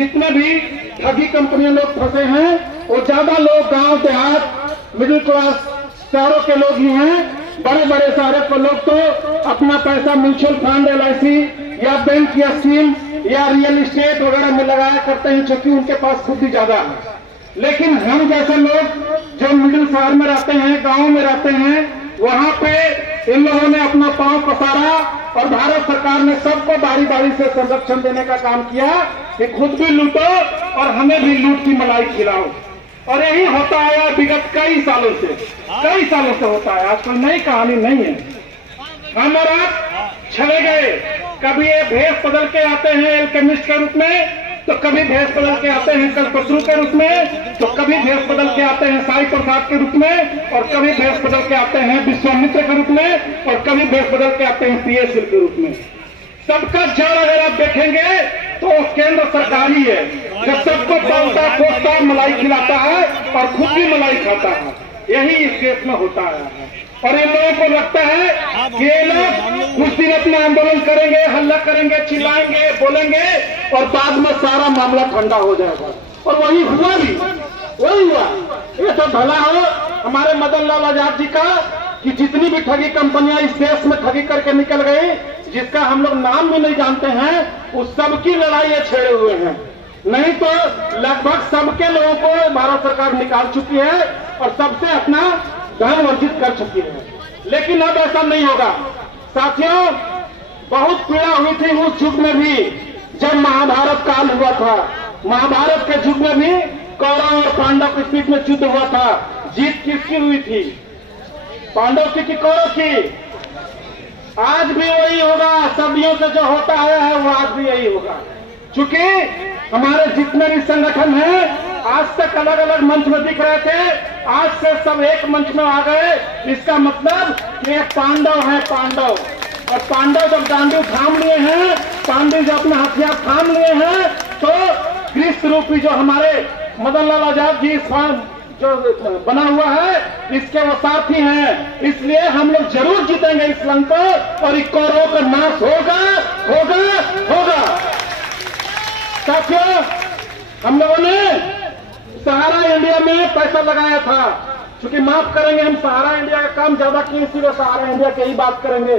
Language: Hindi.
जितने भी ठगी कंपनियां लोग फंसे हैं वो ज्यादा लोग गांव देहात मिडिल क्लास शहरों के लोग ही हैं। बड़े बड़े शहरों के लोग तो अपना पैसा म्यूचुअल फंड, LIC या बैंक या स्कीम या रियल एस्टेट वगैरह में लगाया करते हैं, क्योंकि उनके पास खुद भी ज्यादा है। लेकिन हम जैसे लोग जो मिडिल शहर में रहते हैं, गांव में रहते हैं, वहां पे इन लोगों ने अपना पांव पसारा और भारत सरकार ने सबको बारी बारी से संरक्षण देने का काम किया कि खुद भी लूटो और हमें भी लूट की मलाई खिलाओ। और यही होता आया विगत कई सालों से होता है। आज कोई नई कहानी नहीं है। हम और आप छले गए, कभी ये भेष बदल के आते हैं एल्केमिस्ट के रूप में, तो कभी भेष बदल के आते हैं कल्पतरु के रूप में, तो कभी भेष बदल के आते हैं साई प्रसाद के रूप में, और कभी भेष बदल के आते हैं विश्वामित्र के रूप में, और कभी भेष बदल के आते हैं PA सिंह के रूप में। सबका जड़ अगर आप देखेंगे तो केंद्र सरकार ही है, जब सबको पालता पोसता मलाई खिलाता है और खुद भी मलाई खाता है। यही इस देश में होता है। और इन लोगों को लगता है कि ये लोग कुछ दिन अपना आंदोलन करेंगे, हल्ला करेंगे, चिल्लाएंगे, बोलेंगे और बाद में सारा मामला ठंडा हो जाएगा। और वही हुआ भी, वही हुआ। ये तो भला हो हमारे मदन लाल आजाद जी का कि जितनी भी ठगी कंपनियां इस देश में ठगी करके निकल गई, जिसका हम लोग नाम भी नहीं जानते हैं, उस सबकी लड़ाई ये छेड़े हुए हैं। नहीं तो लगभग सबके लोगों को भारत सरकार निकाल चुकी है और सबसे अपना धन वर्जित कर चुकी है। लेकिन अब ऐसा नहीं होगा साथियों। बहुत पीड़ा हुई थी उस युग में भी जब महाभारत काल हुआ था। महाभारत के युग में भी कौरव और पांडव के बीच में युद्ध हुआ था। जीत किसकी हुई थी? पांडव की कि कौरव की? आज भी वही होगा। सदियों से जो होता आया है वो आज भी यही होगा। चूंकि हमारे जितने भी संगठन हैं आज तक अलग अलग मंच में दिख रहे थे, आज से सब एक मंच में आ गए। इसका मतलब कि पांडव है पांडव। और पांडव जब डांडू थाम लिए हैं, पांडव जब अपना हथियार थाम लिए हैं, तो कृष्ण रूपी जो हमारे मदन लाल आजाद जी जो बना हुआ है, इसके वो साथी हैं। इसलिए हम लोग जरूर जीतेंगे इस लंग को और इस कौरवों का नाश होगा होगा होगा। साथियों, हम लोगों ने सहारा इंडिया में पैसा लगाया था। क्योंकि माफ करेंगे, हम सहारा इंडिया का काम ज्यादा किए, इसीलिए सहारा इंडिया की ही बात करेंगे।